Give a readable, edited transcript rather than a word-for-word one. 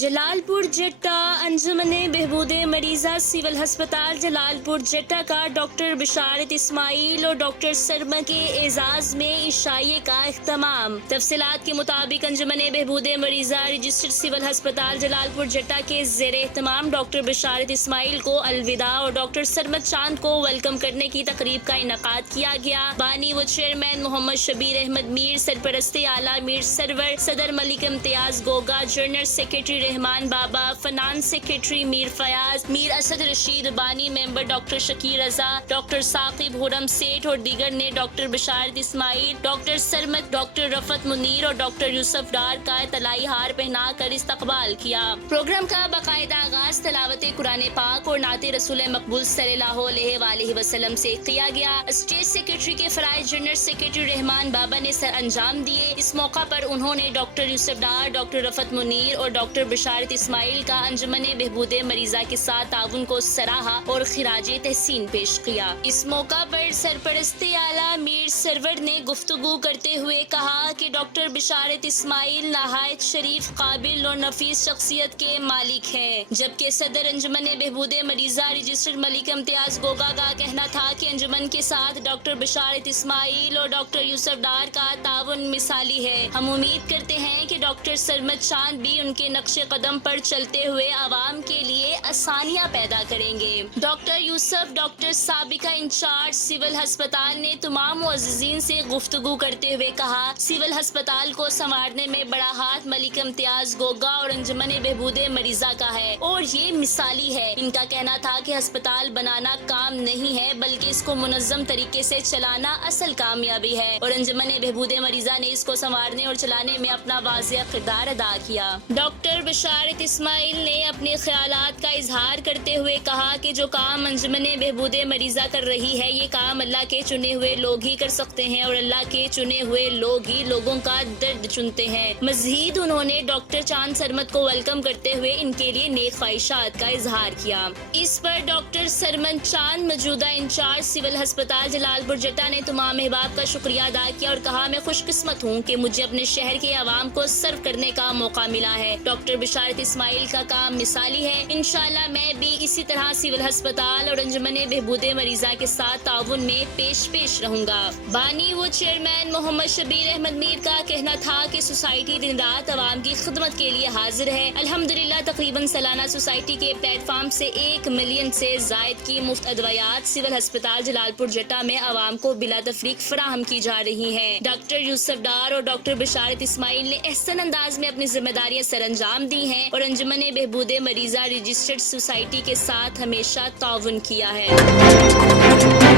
जलालपुर जट्टा अंजुमन बहबूद मरीज़ा सिविल अस्पताल जलालपुर जट्टा का डॉक्टर बिशारत इस्माइल और डॉक्टर सरमा के एजाज में इशाये का इख्तिताम। तफसीलात के मुताबिक अंजुमन बहबूद मरीज़ा रजिस्टर्ड सिविल अस्पताल जलालपुर जट्टा के ज़ेरे एहतमाम डॉक्टर बिशारत इस्माइल को अलविदा और डॉक्टर सरमद चांद को वेलकम करने की तकरीब का इनकाद किया गया। बानी व चेयरमैन मोहम्मद शबीर अहमद मीर, सरपरस्ते आला मीर सरवर, सदर मलिक इम्तियाज गोगा, जनरल सेक्रेटरी रहमान बाबा, फाइनेंस सेक्रेटरी मीर फयाज, मीर असद रशीद बानी, मेंबर डॉक्टर शकीर रजा, डॉक्टर साकिब हुरम सेठ और दीगर ने डॉक्टर बिशारत इस्माइल, डॉक्टर सरमद, डॉक्टर रफत मुनीर और डॉक्टर यूसुफ डार का तलाई हार पहना कर इस्तकबाल किया। प्रोग्राम का बाकायदा आगाज तलावत कुरान पाक और नाते रसूल मकबूल सल्लल्लाहु अलैहि वसल्लम से किया गया। स्टेट सेक्रेटरी के फराइज जनरल सेक्रेटरी रहमान बाबा ने सर अंजाम दिए। इस मौका पर उन्होंने डॉक्टर यूसुफ डार, डॉक्टर रफत मुनीर और डॉक्टर बिशारत इस्माइल का अंजुमन बहबूद मरीज़ा के साथ ताउन को सराहा और खिराज तहसीन पेश किया। इस मौका पर सरपरस्ते आला मीर सरवर ने गुफ्तगू करते हुए कहा कि डॉक्टर बिशारत इस्माइल नहायत शरीफ, काबिल और नफीस शख्सियत के मालिक हैं, जबकि सदर अंजुमन बहबूद मरीज़ा रजिस्टर्ड मलिक इम्तियाज गोगा का कहना था कि अंजुमन के साथ डॉक्टर बिशारत इस्माइल और डॉक्टर यूसुफ डार का ताउन मिसाली है। हम उम्मीद करते हैं कि डॉक्टर सरमद चांद भी उनके नक्शे कदम पर चलते हुए आवाम के लिए आसानियां पैदा करेंगे। Doctor Yusuf, doctor Sabika in-charge civil अस्पताल ने तमाम मुअज़्ज़िज़ीन से गुफ्तगू करते हुए कहा, सिविल अस्पताल को संवारने में बड़ा हाथ मलिक इम्तियाज गोगा और अंजुमन बहबूद मरीज़ा का है और ये मिसाली है। इनका कहना था कि अस्पताल बनाना काम नहीं है बल्कि इसको मुनज़्ज़म तरीके से चलाना असल कामयाबी है और अंजुमन बहबूद मरीज़ा ने इसको संवारने और चलाने में अपना वाज़िह किरदार अदा किया। डॉक्टर बिशारत इस्माइल ने अपने ख्यालात का इजहार करते हुए कहा कि जो काम अंजुमन बहबूद मरीज़ा कर रही है ये काम अल्लाह के चुने हुए लोग ही कर सकते हैं और अल्लाह के चुने हुए लोग ही लोगों का दर्द चुनते हैं। मज़ीद उन्होंने डॉक्टर चांद सरमद को वेलकम करते हुए इनके लिए नेक ख्वाहिशात का इजहार किया। इस पर डॉक्टर सरमद चांद मौजूदा इंचार्ज सिविल अस्पताल जलालपुर जट्टा ने तमाम अहबाब का शुक्रिया अदा किया और कहा, मैं खुशकिस्मत हूँ कि मुझे अपने शहर के आवाम को सर्व करने का मौका मिला है। डॉक्टर बिशारत इस्माइल का काम मिसाली है। इंशाल्लाह मैं भी इसी तरह सिविल अस्पताल और अंजुमन बहबूद मरीज़ा के साथ ताउन में पेश रहूंगा। बानी व चेयरमैन मोहम्मद शबीर अहमद मीर का कहना था कि सोसाइटी दिन रात आवाम की खिदमत के लिए हाजिर है। अल्हम्दुलिल्लाह तकरीबन सालाना सोसाइटी के प्लेटफॉर्म से 1 मिलियन से जायद की मुफ्त अदवायात सिविल अस्पताल जलालपुर जट्टा में आवाम को बिला तफरीक फराहम की जा रही है। डॉक्टर यूसुफ डार और डॉक्टर बिशारत इस्माइल ने एहसन अंदाज में अपनी जिम्मेदारियां सर अंजाम दी हैं और अंजुमन बहबूद मरीज़ा रजिस्टर्ड सोसाइटी के साथ हमेशा ताउन किया है।